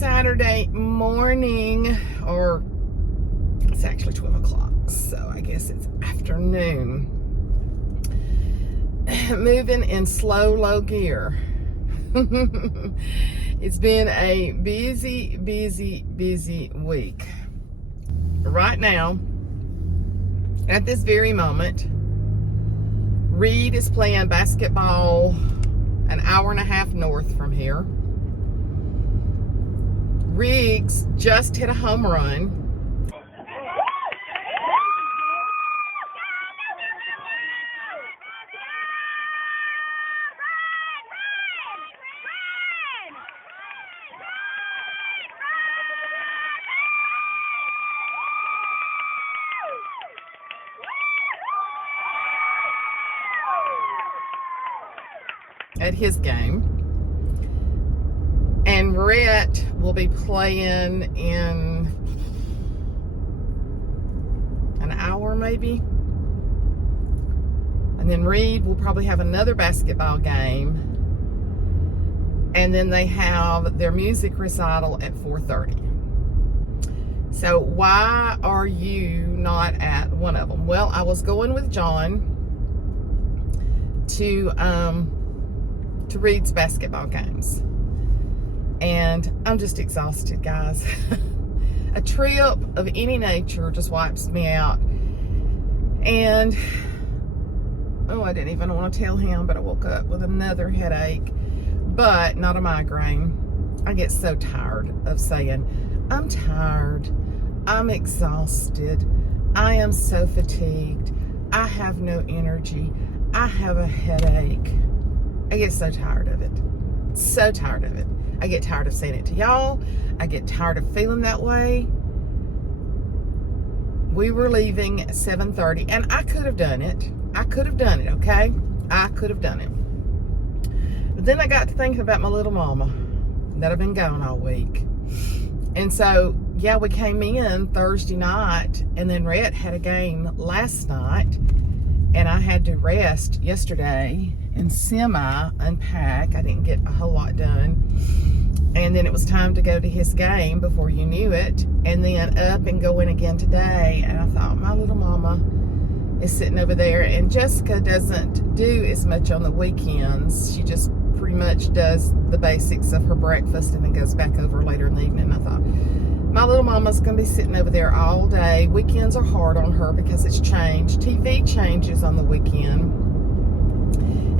Saturday morning, or it's actually 12 o'clock, so I guess it's afternoon. Moving in slow, low gear. It's been a busy week. Right now, at this very moment, Reed is playing basketball an hour and a half north from here. Riggs just hit a home run. At his game, and Rhett will be playing in an hour maybe, and then Reed will probably have another basketball game, and then they have their music recital at 4:30. So why are you not at one of them? Well, I was going with John to Reed's basketball games, and I'm just exhausted, guys. A trip of any nature just wipes me out, and I didn't even want to tell him, but I woke up with another headache, but not a migraine. I get so tired of saying I'm tired, I'm exhausted, I am so fatigued, I have no energy, I have a headache. I get so tired of it. So tired of it. I get tired of saying it to y'all. I get tired of feeling that way. We were leaving at 7:30, and I could have done it. I could have done it, okay? I could have done it. But then I got to thinking about my little mama that I've been gone all week. And so, yeah, we came in Thursday night, and then Rhett had a game last night, and I had to rest yesterday and unpack. I didn't get a whole lot done. And then it was time to go to his game before you knew it. And then up and go in again today. And I thought, my little mama is sitting over there. And Jessica doesn't do as much on the weekends. She just pretty much does the basics of her breakfast and then goes back over later in the evening. I thought, my little mama's going to be sitting over there all day. Weekends are hard on her because it's changed. TV changes on the weekend.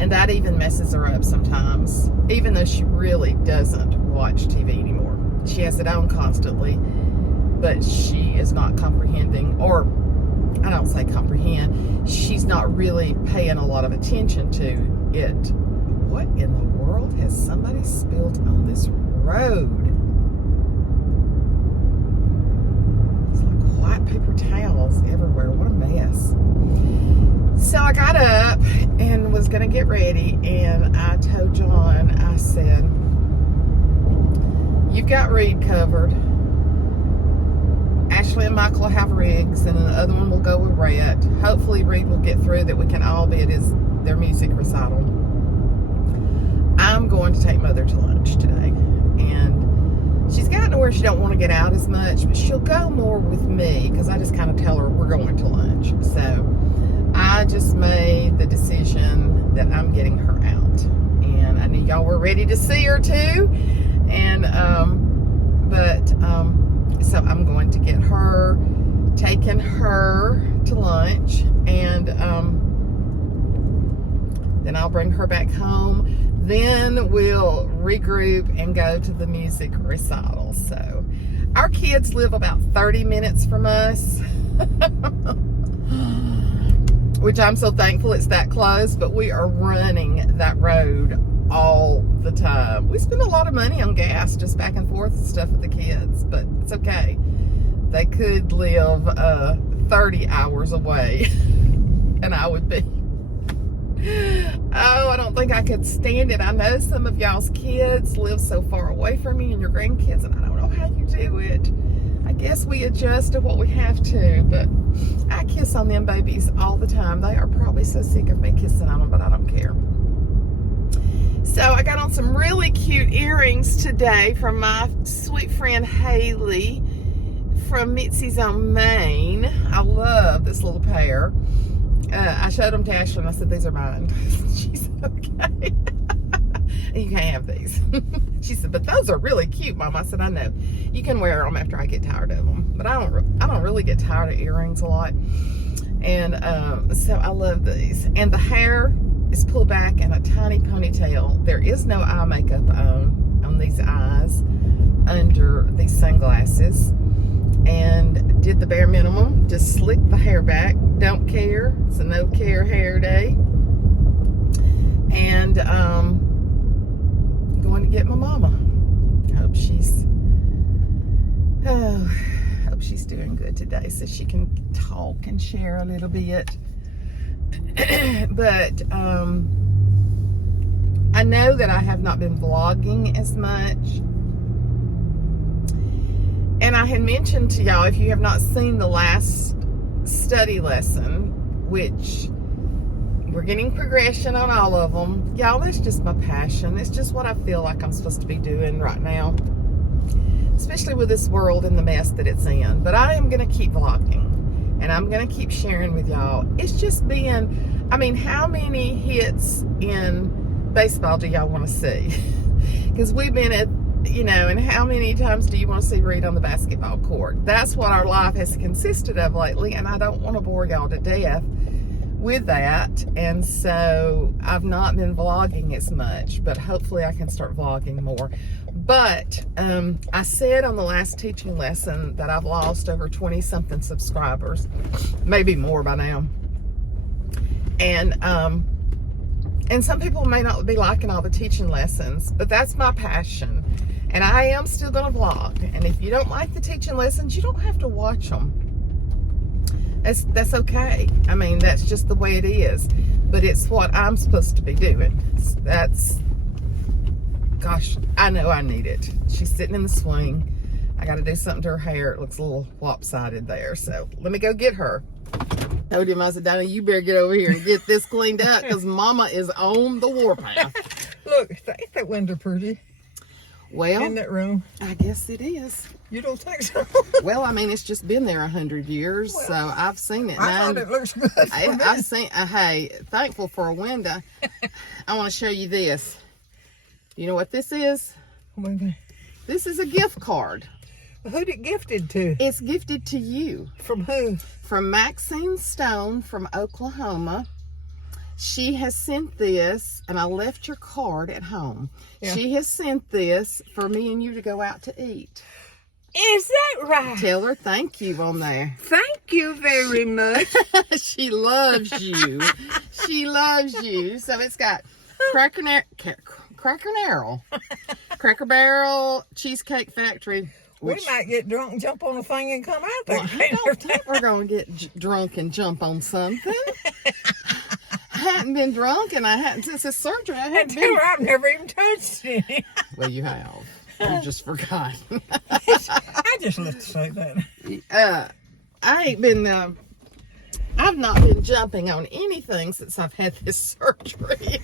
And that even messes her up sometimes, even though she really doesn't watch TV anymore. She has it on constantly, but she is not comprehending, or I don't say comprehend, she's not really paying a lot of attention to it. What in the world has somebody spilled on this road? It's like white paper towels everywhere. What a mess. So I got up and was going to get ready, and I told John, I said, you've got Reed covered. Ashley and Michael will have Riggs, and then the other one will go with Rhett. Hopefully Reed will get through that we can all be at their music recital. I'm going to take Mother to lunch today, and she's gotten to where she don't want to get out as much, but she'll go more with me because I just kind of tell her we're going to lunch. So I just made the decision that I'm getting her out, and I knew y'all were ready to see her too, and so I'm going to get her, taking her to lunch, and then I'll bring her back home. Then we'll regroup and go to the music recital. So our kids live about 30 minutes from us. Which I'm so thankful it's that close, but we are running that road all the time. We spend a lot of money on gas just back and forth and stuff with the kids, but it's okay. They could live 30 hours away, and I would be. Oh, I don't think I could stand it. I know some of y'all's kids live so far away from me, and your grandkids, and I don't know how you do it. I guess we adjust to what we have to, but I kiss on them babies all the time. They are probably so sick of me kissing on them, but I don't care. So I got on some really cute earrings today from my sweet friend Haley from Mitzi's on Maine. I love this little pair. I showed them to Ashley and I said, these are mine. She said, okay. You can't have these. She said, but those are really cute, Mom. I said, I know. You can wear them after I get tired of them. But I don't really get tired of earrings a lot. And so I love these. And the hair is pulled back in a tiny ponytail. There is no eye makeup on these eyes under these sunglasses. And did the bare minimum. Just slick the hair back. Don't care. It's a no care hair day. And going to get my mama. Hope she's doing good today so she can talk and share a little bit. But I know that I have not been vlogging as much. And I had mentioned to y'all, if you have not seen the last study lesson, which we're getting progression on all of them. Y'all, that's just my passion. It's just what I feel like I'm supposed to be doing right now. Especially with this world and the mess that it's in. But I am going to keep vlogging. And I'm going to keep sharing with y'all. It's just being, I mean, how many hits in baseball do y'all want to see? Because we've been at, you know, and how many times do you want to see Reed on the basketball court? That's what our life has consisted of lately. And I don't want to bore y'all to death with that. And so I've not been vlogging as much, but hopefully I can start vlogging more. But I said on the last teaching lesson that I've lost over 20 something subscribers, maybe more by now. And some people may not be liking all the teaching lessons, but that's my passion. And I am still going to vlog. And if you don't like the teaching lessons, you don't have to watch them. That's okay. I mean, that's just the way it is. But it's what I'm supposed to be doing. Gosh, I know I need it. She's sitting in the swing. I got to do something to her hair. It looks a little lopsided there. So let me go get her. I told him, I said, Donnie, you better get over here and get this cleaned up because Mama is on the warpath. Look, ain't that window pretty? Well, in that room. I guess it is. You don't think so? Well, I mean, it's just been there 100 years, so I've seen it. I thought it looks good. I've seen. Hey, thankful for a window. I want to show you this. You know what this is? This is a gift card. Who'd it gifted to? It's gifted to you. From who? From Maxine Stone from Oklahoma. She has sent this, and I left your card at home. Yeah. She has sent this for me and you to go out to eat. Is that right? Tell her thank you on there. Thank you very much. She loves you. She loves you. So it's got Cracker Barrel, Cheesecake Factory. We might get drunk and jump on a thing and come out there. Well, I don't think we're going to get drunk and jump on something. I hadn't been drunk, and I hadn't since the surgery. I've never even touched it. Well, you have. You just forgot. I just love to say that. I ain't been. I've not been jumping on anything since I've had this surgery.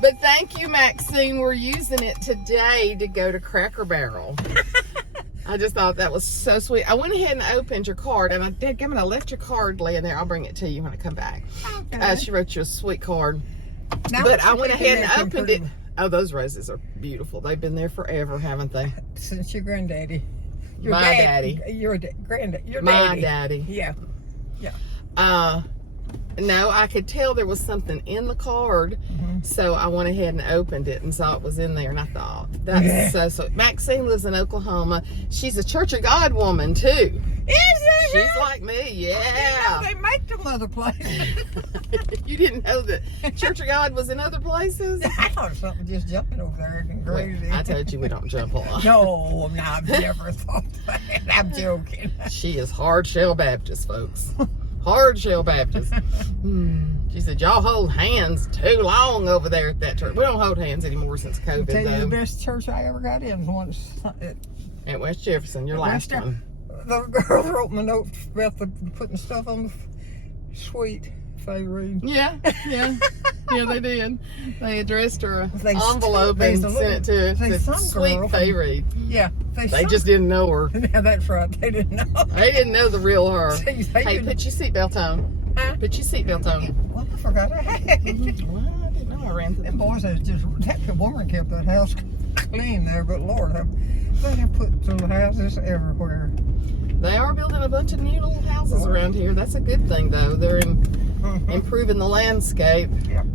But thank you, Maxine. We're using it today to go to Cracker Barrel. I just thought that was so sweet. I went ahead and opened your card, and I left your card laying there. I'll bring it to you when I come back. Okay. She wrote you a sweet card. Now, but I went ahead and opened it. Oh, those roses are beautiful. They've been there forever, haven't they? Since your granddaddy. My daddy. Your granddaddy. Your my daddy. Yeah. No, I could tell there was something in the card, so I went ahead and opened it and saw it was in there, and I thought, that's so sweet. Maxine lives in Oklahoma. She's a Church of God woman, too. Is it? She's like me, yeah. They make them other places. You didn't know that Church of God was in other places? I thought something just jumping over there and crazy. I told you we don't jump a lot. No, I've never thought that. I'm joking. She is hard shell Baptist, folks. Hard shell Baptist. She said, y'all hold hands too long over there at that church. We don't hold hands anymore since COVID, Tell you though. The best church I ever got in was once. At West Jefferson, your last one. The girl wrote my note about putting stuff on the sweet, Faye Reed. Yeah. Yeah, they did. They addressed her an They envelope and still- sent it to her. they It said, some "Sweet girl Fay Reed." Yeah. They just didn't know her. Yeah, that's right. They didn't know. They didn't know the real her. See, they Hey, didn't- put your seatbelt on. Huh? Put your seatbelt on. Well, I forgot I had it. Well, I didn't know I ran through Them them. boys, that woman kept that house clean there, but Lord, they have put little houses everywhere. They are building a bunch of new little houses around here. That's a good thing, though. They're improving the landscape. Yep.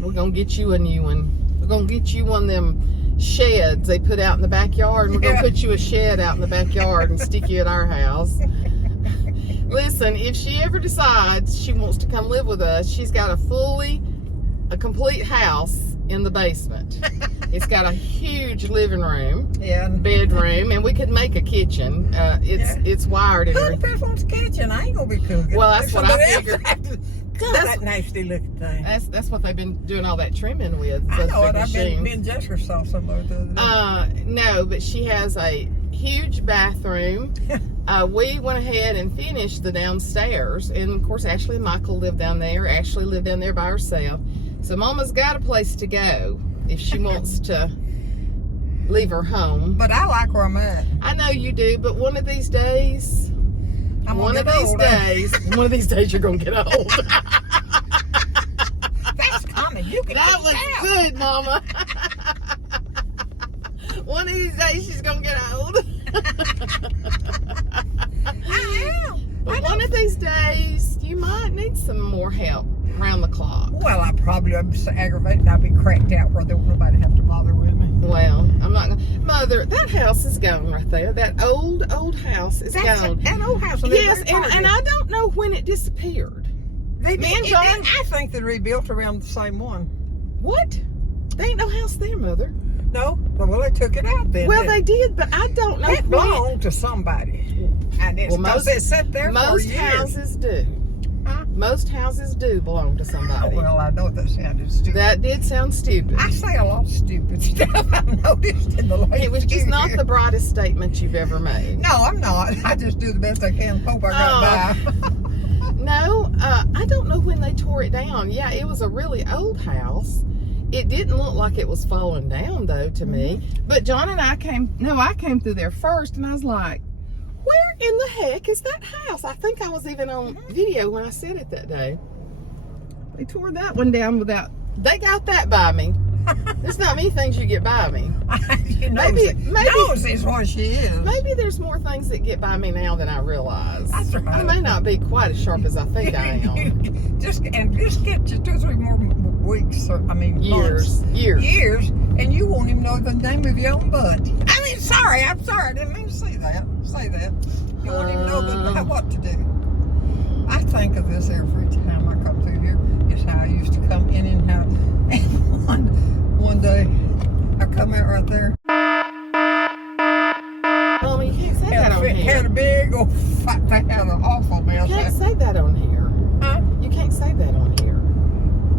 We're going to get you a new one. We're going to get you one of them sheds they put out in the backyard. And we're going to put you a shed out in the backyard and stick you at our house. Listen, if she ever decides she wants to come live with us, she's got a complete house in the basement. It's got a huge living room, bedroom, and we could make a kitchen. It's wired and Who everything. depends on the kitchen? I ain't gonna be cooking. Well, that's what I figured. God, that nasty looking thing. That's what they've been doing all that trimming with. I those know it. big I've machines. been Jessica saw some of it. No, but she has a huge bathroom. We went ahead and finished the downstairs, and of course Ashley and Michael live down there. Ashley lived down there by herself, so Mama's got a place to go if she wants to leave her home. But I like where I'm at. I know you do, but one of these days, one of these days you're gonna get old. That's coming. You can That get was out. good, Mama. One of these days she's gonna get old. I am. But one of these days you might need some more help around the clock. Well, I probably am so aggravated and I'll be cracked out where there won't nobody have to bother with me. Well, I'm not gonna. Mother, that house is gone right there. That old house is gone. That old house. Yes, and I don't know when it disappeared. They Me and John- I think they rebuilt around the same one. What? There ain't no house there, Mother. No? Well, they took it out then. Well, they did, but I don't know It when. belonged to somebody. And it's Well, because it sat there for Most years. houses do. Huh? Most houses do belong to Oh, somebody. well, I know that sounded stupid. That did sound stupid. I say a lot of stupid stuff I've noticed in the last It was just few not years. the brightest statement you've ever made. No, I'm not. I just do the best I can. Hope I got by. No, I don't know when they tore it down. Yeah, it was a really old house. It didn't look like it was falling down, though, to me. But John and I came through there first, and I was like, where in the heck is that house? I think I was even on video when I said it that day. They tore that one down they got that by me. There's not many things you get by me. You know, Maybe- knows is what she is. Maybe there's more things that get by me now than I realize. That's right. I may not be quite as sharp as I think I am. just get you 2 or 3 more weeks. Or, I mean, Years. months. Years, and you won't even know the name of your own butt. I mean, sorry. I'm sorry. I didn't mean to say that. You won't even know what to do. I think of this every time I come through here. It's how I used to come in and out. And one day, I come out right there. Mama, you can't say that on Had here. a big old fight. They had an awful mess. You can't say that on here. Huh? You can't say that on here.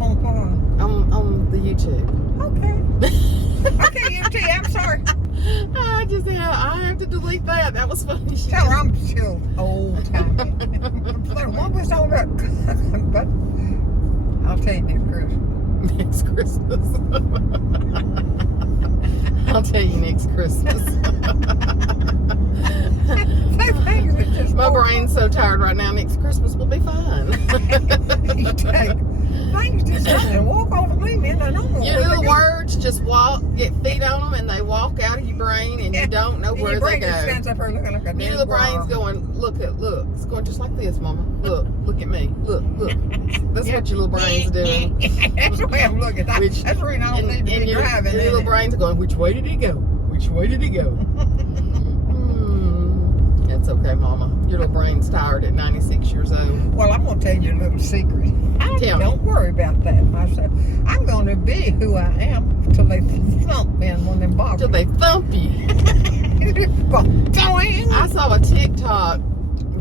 On the YouTube. Okay. Okay, MT, I'm sorry. I have to delete that. That was funny. Tell her I'm still old time. What was all that? But I'll tell you next Christmas. Next Christmas. I'll tell you next Christmas. My brain's so tired right now. Next Christmas will be fine. Things just happen. Walk off of me, man. I don't know. Your little words just get feet on them, and they walk out of your brain, and you don't know where they go. Stands up there looking like a Your little brain's going, look. It's going just like this, Mama. Look at me. Look. That's what your little brain's doing. That's the way I'm looking. That's the reason I don't need to be driving. Your little brain's going, which way did he go? Which way did he go? It's okay, Mama. Your little brain's tired at 96 years old. Well, I'm going to tell you a little secret. Don't worry about that myself. I'm going to be who I am till they thump me in one of them boxes. Till they thump you. I saw a TikTok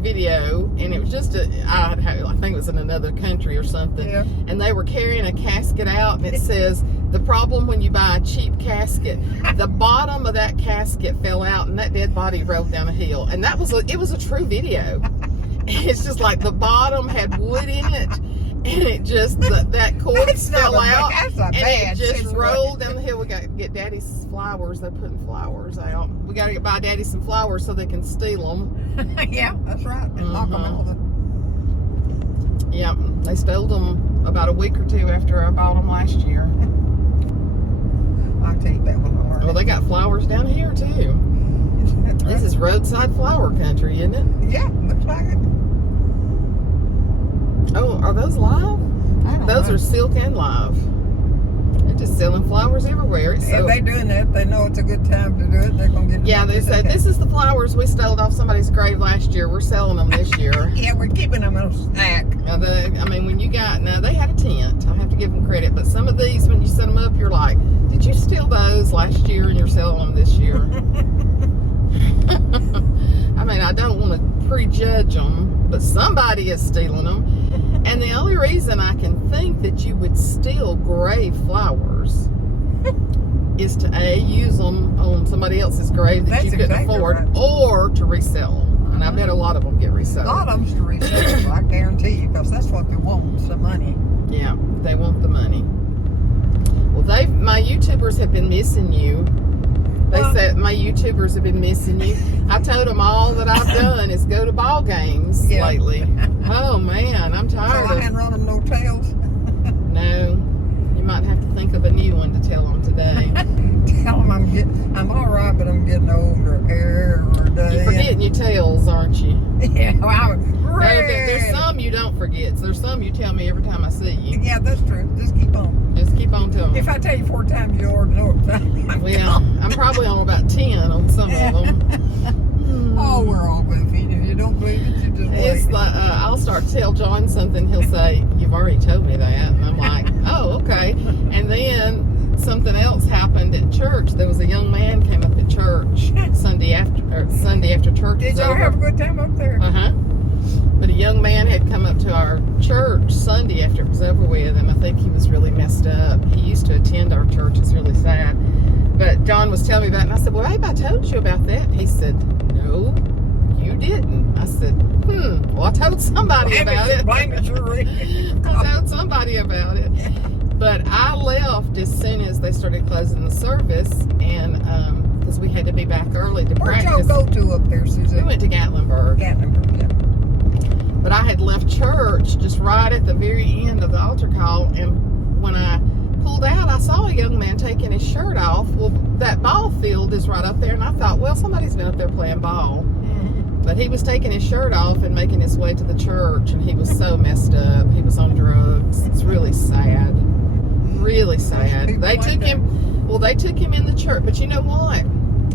video, and it was just I think it was in another country or something, and they were carrying a casket out, and it says, the problem when you buy a cheap casket, the bottom of that casket fell out, and that dead body rolled down a hill. And it was a true video. It's just like the bottom had wood in it, and it just that cord That's not fell a bad- out, that's a and bad it just situation. rolled down the hill. We got to get Daddy's flowers. They're putting flowers out. We got to buy Daddy some flowers so they can steal them. Yeah, that's right. And knock them out of the... Yep, they stole them about a week or two after I bought them last year. I'll take that one. Laura. Well, they got flowers down here too. This is roadside flower country, isn't it? Yeah, looks like it. Oh, are those live? I don't Those know. are silk and live. They're just selling flowers everywhere. It's If so, they doing that, they know it's a good time to do it. They're gonna get. yeah, they said this is the flowers we stole off somebody's grave last year. We're selling them this year. Yeah, we're keeping them in a stack. Now, when you got, now they had a tent. I have to give them credit, but some of these, when you set them up, you're like, did you steal those last year and you're selling them this year? I mean, I don't want to prejudge them, but somebody is stealing them. And the only reason I can think that you would steal grave flowers is to A, use them on somebody else's grave that That's you couldn't exactly afford, right. or to resell them. And I bet a lot of them get A resold. lot of them's to resell, I guarantee you, because that's what they want, some money. Yeah, they want the money. Well, my YouTubers have been missing you. They said my YouTubers have been missing you. I told them all that I've done is go to ball games Yeah. lately. Oh man, I'm So tired I of. hadn't run them no tails. No, you might have to think of a new one to tell them today. Tell them I'm all right, but I'm getting older every day. You're forgetting your tails, aren't you? Yeah, well, I was There's some you don't forget. So there's some you tell me every time I see you. Yeah, that's true. Just keep on. Just keep on telling me. If I tell you 4 times, you already know what time I'm Well, I'm probably on about 10 on some of them. Oh, we're all goofy. If you don't believe it, you just It's wait. like I'll start to tell John something. He'll say, "You've already told me that," and I'm like, "Oh, okay." And then something else happened at church. There was a young man came up at church Sunday after church Did was y'all over. have a good time up there? But a young man had come up to our church Sunday after it was over with, and I think he was really messed up. He used to attend our church. It's really sad. But John was telling me about it, and I said, "Well, babe, I told you about that." He said, "No, you didn't." I said, well, I told somebody about it. Blame it, I told somebody about it. But I left as soon as they started closing the service, and because we had to be back early to Where'd practice. y'all go to up there, We Suzanne? went to Gatlinburg. Gatlinburg, yeah. But I had left church just right at the very end of the altar call, and when I pulled out, I saw a young man taking his shirt off. Well, that ball field is right up there, and I thought, well, somebody's been up there playing ball. But he was taking his shirt off and making his way to the church, and he was so messed up. He was on drugs. It's really sad. Really sad. They took him in the church. But you know what?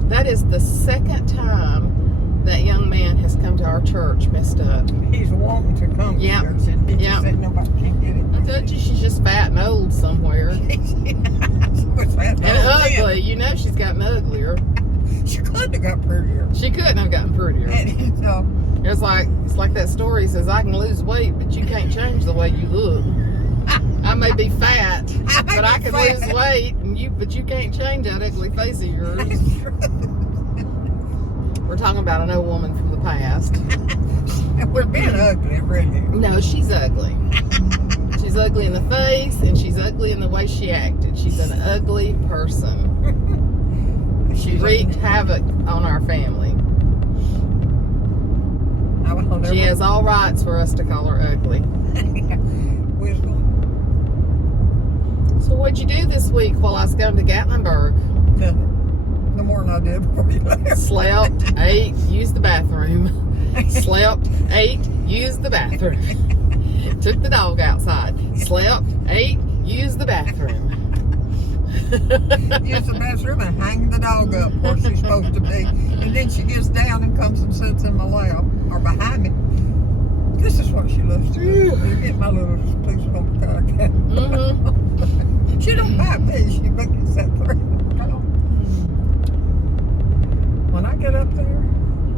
That is the second time that young man has come to our church messed up. He's wanting to come to Yep. church, and he Yep. just said nobody can get it. I told you she's just fat and old somewhere. What's that? And ugly. You know she's gotten uglier. She could have got prettier. She couldn't have gotten prettier. And so, It's like that story says, I can lose weight, but you can't change the way you look. I may be fat, but I can lose weight, but you can't change that ugly face of yours. We're talking about an old woman from the past. We're being ugly, really. No, she's ugly. She's ugly in the face, and she's ugly in the way she acted. She's an ugly person. She wreaked havoc on our family. She has all rights for us to call her ugly. Wisdom. So what'd you do this week while I was going to Gatlinburg? Nothing. No more than I did before you left. Slept, ate, used the bathroom. Slept, ate, used the bathroom. Took the dog outside. Slept, ate, used the bathroom. Use the bathroom and hang the dog up where she's supposed to be. And then she gets down and comes and sits in my lap or behind me. This is what she loves to do. You get my little police on the car. She don't bite me. She makes me sit for her. When I get up there,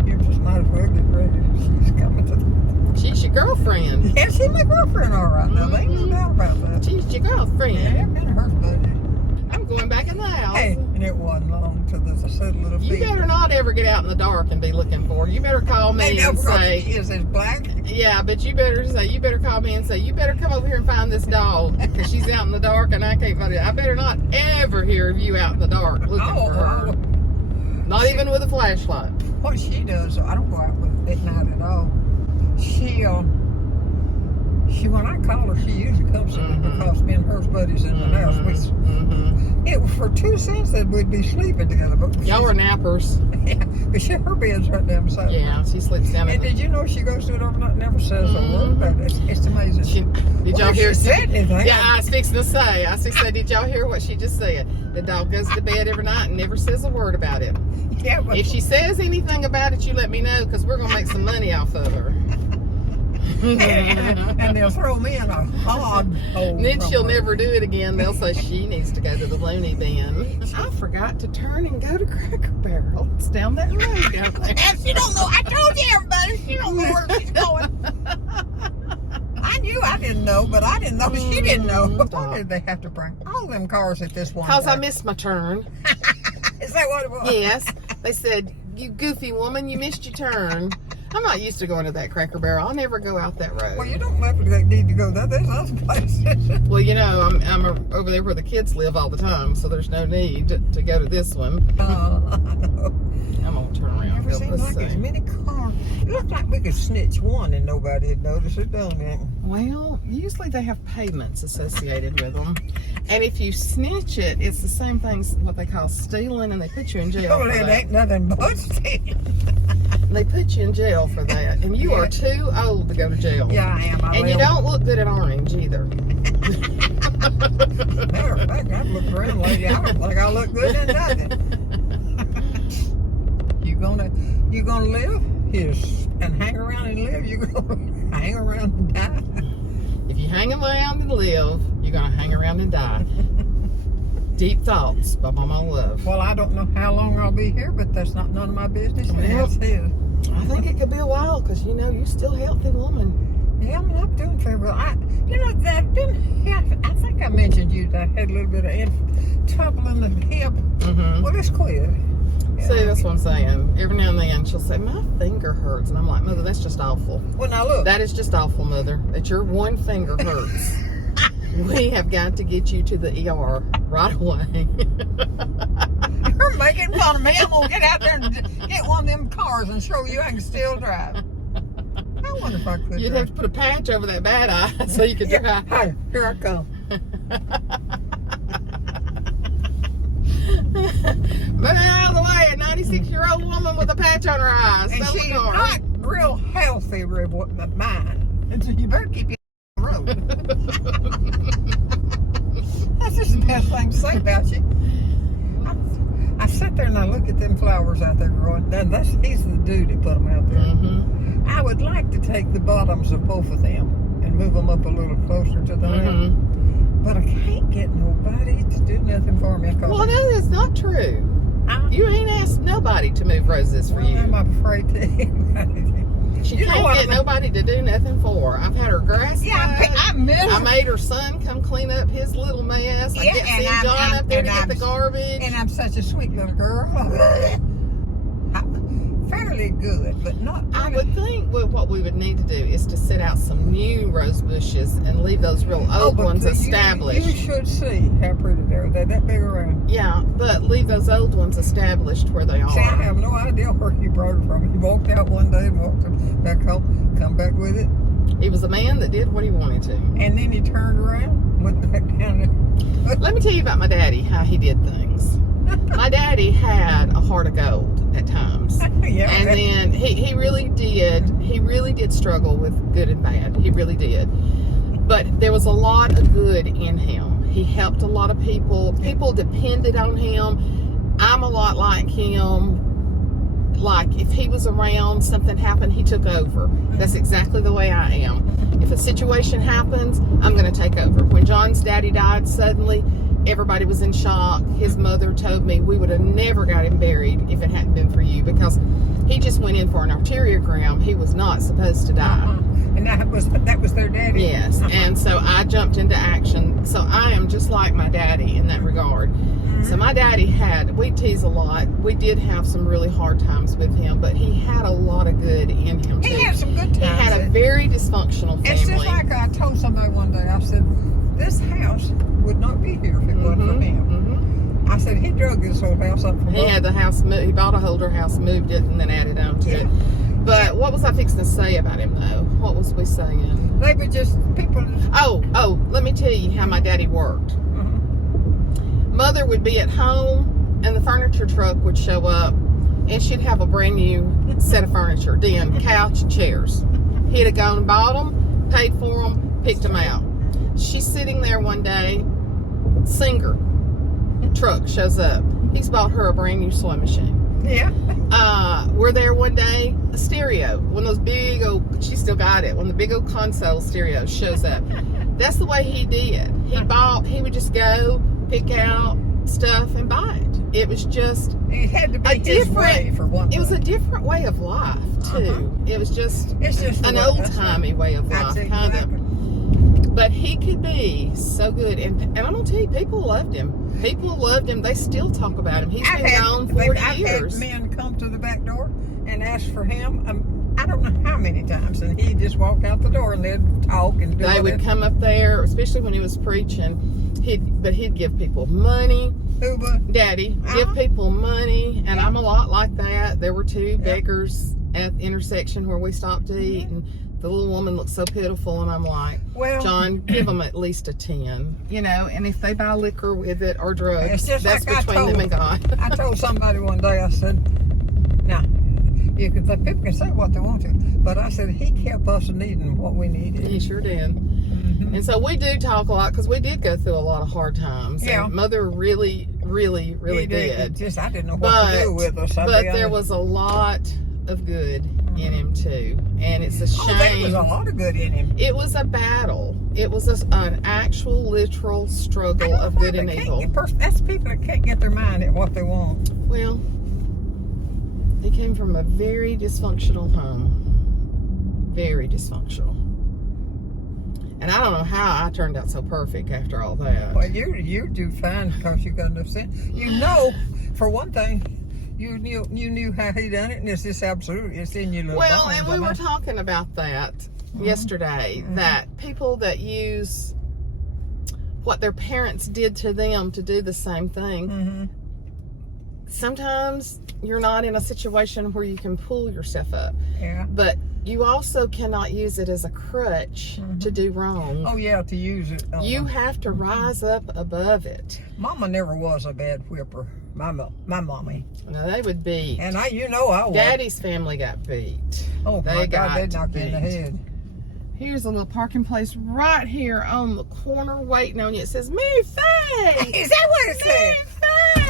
you just might as well get ready. She's coming to the... She's your girlfriend. Yeah, she's my girlfriend, all right. Now, there ain't no doubt about that. She's your girlfriend. Yeah, been her buddy. I'm going back in the house. Hey, and it wasn't long till there's a settle little You feet. better not never get out in the dark and be looking for her. You better call me and say, "Is it black?" Yeah, but you better call me and say, you better come over here and find this dog because she's out in the dark and I can't find it. I better not ever hear of you out in the dark looking for her. Not even with a flashlight. What she does, I don't go out with at night at all. She when I call her, she usually comes to me because me and her buddies in the house. It was for 2 cents that we'd be sleeping together. But y'all were nappers. Yeah, but her bed's right down beside. Yeah, she sleeps down. And did you know she goes to it overnight? Never says a word about it. It's amazing. Did y'all hear? She said anything? Yeah, I was fixing to say. Did y'all hear what she just said? The dog goes to bed every night and never says a word about it. Yeah, but if she says anything about it, you let me know because we're gonna make some money off of her. and they'll throw me in a hog hole. And then she'll never do it again. They'll say she needs to go to the loony bin. I forgot to turn and go to Cracker Barrel. It's down that road down there. She don't know. I told you, everybody. She don't know where she's going. I knew I didn't know, but I didn't know she didn't know. Why did they have to bring all them cars at this one? Because I missed my turn. Is that what it was? Yes. They said, you goofy woman, you missed your turn. I'm not used to going to that Cracker Barrel. I'll never go out that road. Well, you don't need to go there. There's other places. Well, you know, I'm over there where the kids live all the time, so there's no need to go to this one. I know. I'm going to turn around. Never seen like as many cars. It looks like we could snitch one and nobody would notice it, don't it? Well, usually they have payments associated with them. And if you snitch it, it's the same thing, what they call stealing, and they put you in jail for it that. ain't nothing but stealing. They put you in jail for that. And you are too old to go to jail. Yeah, I am. And you don't look good at orange either. Matter of fact, I look around, lady. I don't think I look good in nothing. You gonna live? Yes. And hang around and live? You gonna hang around and die? If you hang around and live, you're gonna hang around and die. Deep Thoughts by Maw Maw Luv. Well, I don't know how long I'll be here, but that's not none of my business. That's his. I think it could be a while because you know you're still a healthy woman. Yeah, I'm doing very well. I think I mentioned you that I had a little bit of trouble in the hip. Well, it's quit. Yeah. See, that's what I'm saying. Every now and then she'll say, my finger hurts. And I'm like, Mother, that's just awful. Well, now look. That is just awful, Mother, that your one finger hurts. We have got to get you to the ER right away. You're making fun of me. I'm going to get out there and get one of them cars and show you I can still drive. I wonder if I could. You'd have to put a patch over that bad eye so you could drive. Hey, here I come. Move out of the way, a 96-year-old woman with a patch on her eyes. And she's not real healthy, mine. And so you better keep it on the road. That's just the best thing to say about you. I sit there and I look at them flowers out there growing. He's the dude that put them out there. I would like to take the bottoms of both of them and move them up a little closer to the land. But I can't get nobody to do nothing for me. Well, no, that's not true. You ain't asked nobody to move roses for you. I'm afraid to. She can't get nobody to do nothing for her. I've had her grass cut. I made her son come clean up his little mess. I get John up there to get the garbage. And I'm such a sweet little girl. Fairly good, but not. I would think what we would need to do is to set out some new rose bushes and leave those real old ones established. You should see how pretty they're. They're that big around. Yeah, but leave those old ones established where they are. See, I have no idea where he brought it from. He walked out one day and walked back home, come back with it. He was a man that did what he wanted to. And then he turned around, went back down there. Let me tell you about my daddy, how he did things. My daddy had a heart of gold at times. Yeah, and then he really did struggle with good and bad. He really did. But there was a lot of good in him. He helped a lot of people. People depended on him. I'm a lot like him. Like if he was around, something happened, he took over. That's exactly the way I am. If a situation happens, I'm going to take over. When John's daddy died suddenly, everybody was in shock. His mother told me we would have never got him buried if it hadn't been for you, because he just went in for an arteriogram. He was not supposed to die. And that was their daddy. Yes, and so I jumped into action. So I am just like my daddy in that regard. So my daddy we tease a lot. We did have some really hard times with him, but he had a lot of good in him too. He had some good times. He had a very dysfunctional family. It's just like I told somebody one day, I said, this house would not be here if it wasn't for him. I said, he drug this whole house up from He had the house, he bought a older house, moved it, and then added on to it. But what was I fixing to say about him, though? What was we saying? They were just people. Oh, let me tell you how my daddy worked. Mother would be at home, and the furniture truck would show up, and she'd have a brand new set of furniture, then couch and chairs. He'd have gone and bought them, paid for them, picked them out. She's sitting there one day, Singer truck shows up. He's bought her a brand new sewing machine. Yeah. We're there one day, a stereo, one of those big old, she still got it, one of the big old console stereos shows up. That's the way he did. He would just go, pick out stuff and buy it. It was just it had to be his way for one thing. It was a different way of life too. It was just an old-timey way of life, kind of. But he could be so good, and I'm gonna tell you, people loved him. People loved him. They still talk about him. He's been gone 40 years. I've had men come to the back door and ask for him. I don't know how many times, and he'd just walk out the door and they'd talk and do. They would come up there, especially when he was preaching. He'd give people money. Daddy give people money, and I'm a lot like that. There were two beggars at the intersection where we stopped to eat, and the little woman looked so pitiful, and I'm like, well, John, give them at least a 10, and if they buy liquor with it or drugs, that's like between them and God. I told somebody one day, I said, now, people can say what they want to, but I said, he kept us needing what we needed. He sure did. And so we do talk a lot because we did go through a lot of hard times. Yeah. And Mother really, really, really did. Just I didn't know what to do with us. But there was a lot of good in him too, and it's a shame. There was a lot of good in him. It was a battle. It was an actual, literal struggle of good and evil. That's people that can't get their mind at what they want. Well, he came from a very dysfunctional home. Very dysfunctional. And I don't know how I turned out so perfect after all that. Well, you do fine because you understand. For one thing, you knew how he done it, and it's just absolutely, it's in your little bones. And we were talking about that yesterday, that people that use what their parents did to them to do the same thing, sometimes you're not in a situation where you can pull yourself up. Yeah. But you also cannot use it as a crutch to do wrong. Oh, yeah, to use it. You have to rise up above it. Mama never was a bad whipper. My mommy. No, they would beat. And I was. Daddy's family got beat. Oh, my God, they knocked you in the head. Here's a little parking place right here on the corner waiting on you. It says, Mary Faye! Is that what it says? Mary Faye!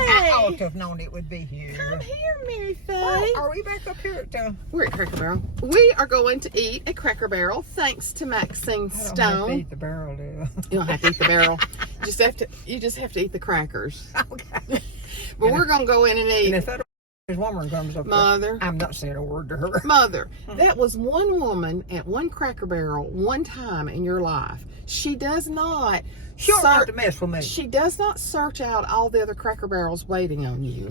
I ought to have known it would be here. Come here, Mary Faye. Oh, are we back up here at We're at Cracker Barrel. We are going to eat at Cracker Barrel thanks to Maxine Stone. I don't have to eat the barrel, do you? You don't have to eat the barrel. You just have to eat the crackers. Okay. But we're going to go in and eat. And if that woman comes up Mother, there, I'm not saying a word to her. Mother, that was one woman at one Cracker Barrel one time in your life. She does not. She don't have to mess with me. She does not search out all the other Cracker Barrels waiting on you.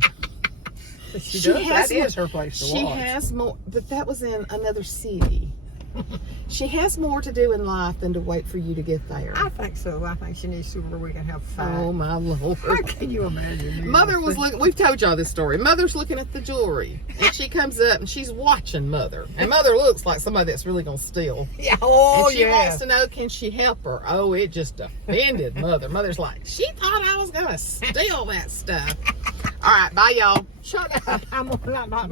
She does. That is her place to watch. She has more, but that was in another city. She has more to do in life than to wait for you to get there. I think so. I think she needs to where we can have fun. Oh, my Lord. How can you imagine? Mother was looking, we've told y'all this story. Mother's looking at the jewelry, and she comes up, and she's watching Mother. And Mother looks like somebody that's really going to steal. Yeah, oh, and she wants to know, can she help her? Oh, it just offended Mother. Mother's like, she thought I was going to steal that stuff. All right, bye, y'all. Shut up. I'm not Bye.